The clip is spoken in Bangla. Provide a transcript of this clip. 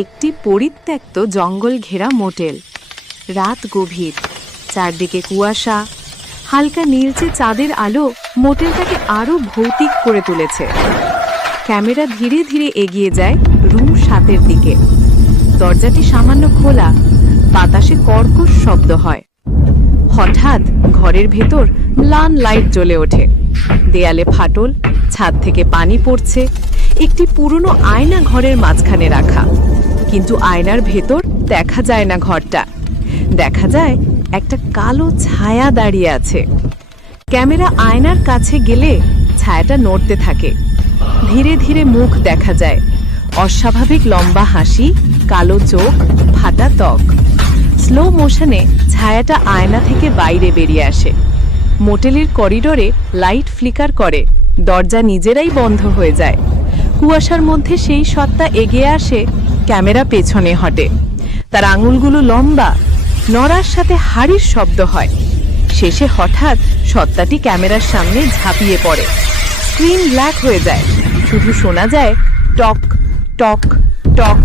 একটি পরিত্যক্ত জঙ্গল ঘেরা মোটেল। রাত গভীর, চারদিকে কুয়াশা, হালকা নীলচে চাঁদের আলো মোটেলটাকে আরো ভৌতিক করে তুলেছে। ক্যামেরা ধীরে ধীরে এগিয়ে যায় রুম 7-এর দিকে। দরজাটি সামান্য খোলা, বাতাসে কর্কশ শব্দ হয়। হঠাৎ ঘরের ভেতর ম্লান লাইট জ্বলে ওঠে। দেয়ালে ফাটল, ছাদ থেকে পানি পড়ছে। একটি পুরনো আয়না ঘরের মাঝখানে রাখা, কিন্তু আয়নার ভেতর দেখা যায় না ঘরটা। দেখা যায় একটা কালো ছায়া দাঁড়িয়ে আছে। ক্যামেরা আয়নার কাছে গেলে ছায়াটা নড়তে থাকে। ধীরে ধীরে মুখ দেখা যায়, অস্বাভাবিক লম্বা হাসি, কালো চোখ, ফাটা ত্বক। স্লো মোশনে ছায়াটা আয়না থেকে বাইরে বেরিয়ে আসে। মোটেলের করিডোরে লাইট ফ্লিকার করে, দরজা নিজেরাই বন্ধ হয়ে যায়। কুয়াশার মধ্যে সেই সত্তা এগিয়ে আসে, ক্যামেরা পেছনে হটে। তার আঙুলগুলো লম্বা, নড়ার সাথে হাড়ির শব্দ হয়। শেষে হঠাৎ সত্তাটি ক্যামেরার সামনে ঝাঁপিয়ে পড়ে। স্ক্রিন ব্ল্যাক হয়ে যায়, শুধু শোনা যায় টক টক টক।